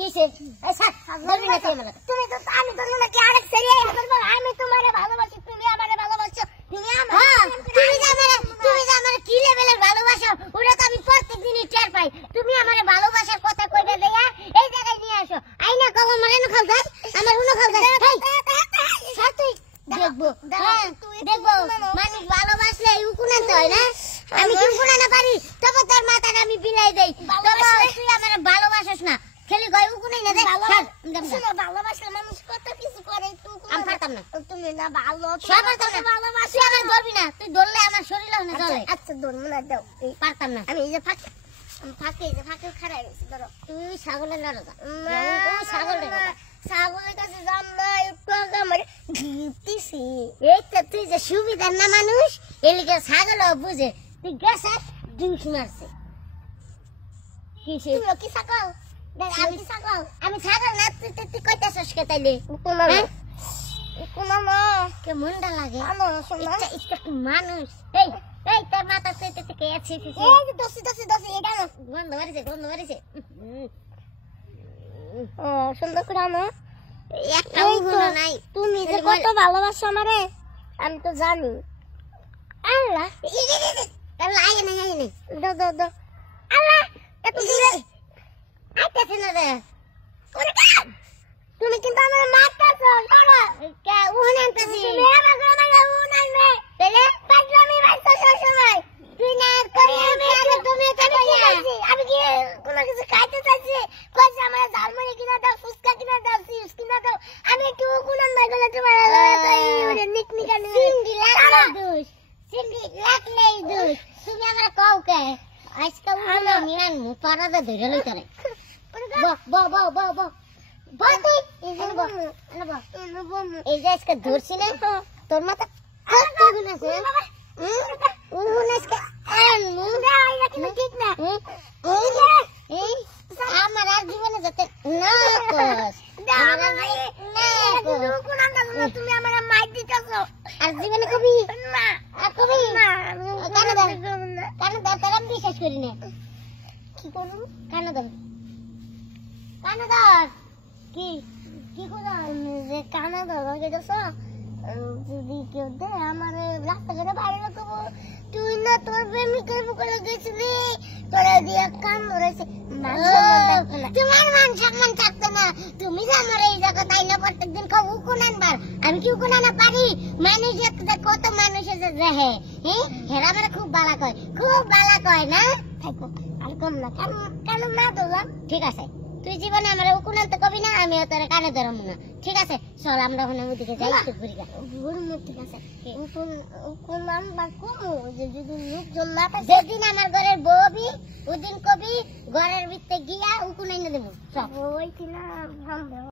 কিসে ধরবি না তুই আমাকে তুমি তো আমি ধরবো না কি আরেক সেরিয়া আমি তোমারে ভালোবাসি তুমি আমারে ভালোবাসো তুমি যে আমারে কি লেভেলের ভালোবাসো ওটা তো আমি প্রত্যেকদিনই টের পাই তুমি আমারে ভালোবাসার কথা কইবে দেয়া এই জায়গায় নিয়ে আসো আইনা কব মরে না খাল দাস আমার উনো খাল দাস তুই দেখবো দেখবো মানুষ ভালোবাসলে উকুনাতে হয় না আমি কি উকুনাতে পারি তবে তোর মাথাটা আমি বিলাই দেই তবে তুই আমারে ভালোবাসিস না খেলি গয় উকুনাই না দে ভালোবাসলে মানুষ কত কিছু করে তুই আমি পারতাম না তুমি না ভালো সবাই তো ভালোবাসি আমার ধরবি না তুই ধরলে আমার শরীর না জ্বলে আচ্ছা ধরবো না দাও পারতাম না আমি এই যে ফাঁকে খাড়াই রয়েছি ধরো তুই ছাগলের লড়া যা ছাগলের ছাগলের কাছে যাম না একটু আগে আমার ঘিরতিছি এইটা তুই যে সুবিধার না মানুষ এলিকে ছাগল বুঝে তুই গেছে দুষ মারছে কিসে তুই কি ছাগল আমি ছাগল না তুই কইতাছস কে তাইলে কোন কে মনটা লাগে একটু মানুষ এই তোর মাথা কে আছে দোষী এটা গন্ধ মারিছে সুন্দর করে আনো একটা গুণ নাই তুমি যে কত ভালোবাসো আমারে আমি তো জানি আল্লাহ আল্লাহ আয় না দো আল্লাহ এত দূরে আইতেছ না রে তুমি কিন্তু আমার মারতাছো কে উনানতাছি তুমি আমাকে উনানবে তাহলে পাগলামি বাইতো সময় তুই না কই তুমি কেন আমি কি কোনো কিছু খাইতে চাইছি কই আমার ঝালমুড়ি কিনা দাও ফুচকা কিনা দাও চিপস কিনা দাও আমি একটু উনান ভাই বলে তোমার ওরে নিকনিকা সিঙ্গি লাগলেই দুষ তুমি আমার কও কে আজকে উনান মিলান মু পারাদা ধরে লইতারে এই যে আজকে ধরছি না তোর মাথা আমার আর জীবনে যাতে না তুমি আমার মাই দিতেছ আর জীবনে কবি কানে তার আমি বিশ্বাস করি না কি করবো কানে কানাদার কি কোথা যে কানাদার গেছ যদি কেউ দে আমার রাস্তাঘাটে বাইরে রাখবো তুই না তোর প্রেমিকের বুকে গেছিলি তোরা দিয়ে কান ধরেছে তোমার মান সম্মান থাকতো না তুমি যে আমার এই জায়গা তাই না প্রত্যেকদিন খাও উকুন আনবার আমি কি উকুন আনা পারি মানুষ কত মানুষ আছে যে হ্যাঁ হেরা আমার খুব বালা কয় না থাকো আর কম না কেন না ধরলাম ঠিক আছে তুই জীবনে আমার উকুন আনতে কবি না আমিও তোর কানে ধরম না ঠিক আছে চল আমরা ওখানে ওদিকে যাই একটু ঘুরি ঠিক আছে উকুন আনবার কমু যদি লোকজন না পাই যেদিন আমার ঘরের বউবি ওদিন কবি ঘরের ভিতরে গিয়া উকুন এনে দেবো সব ওই কিনা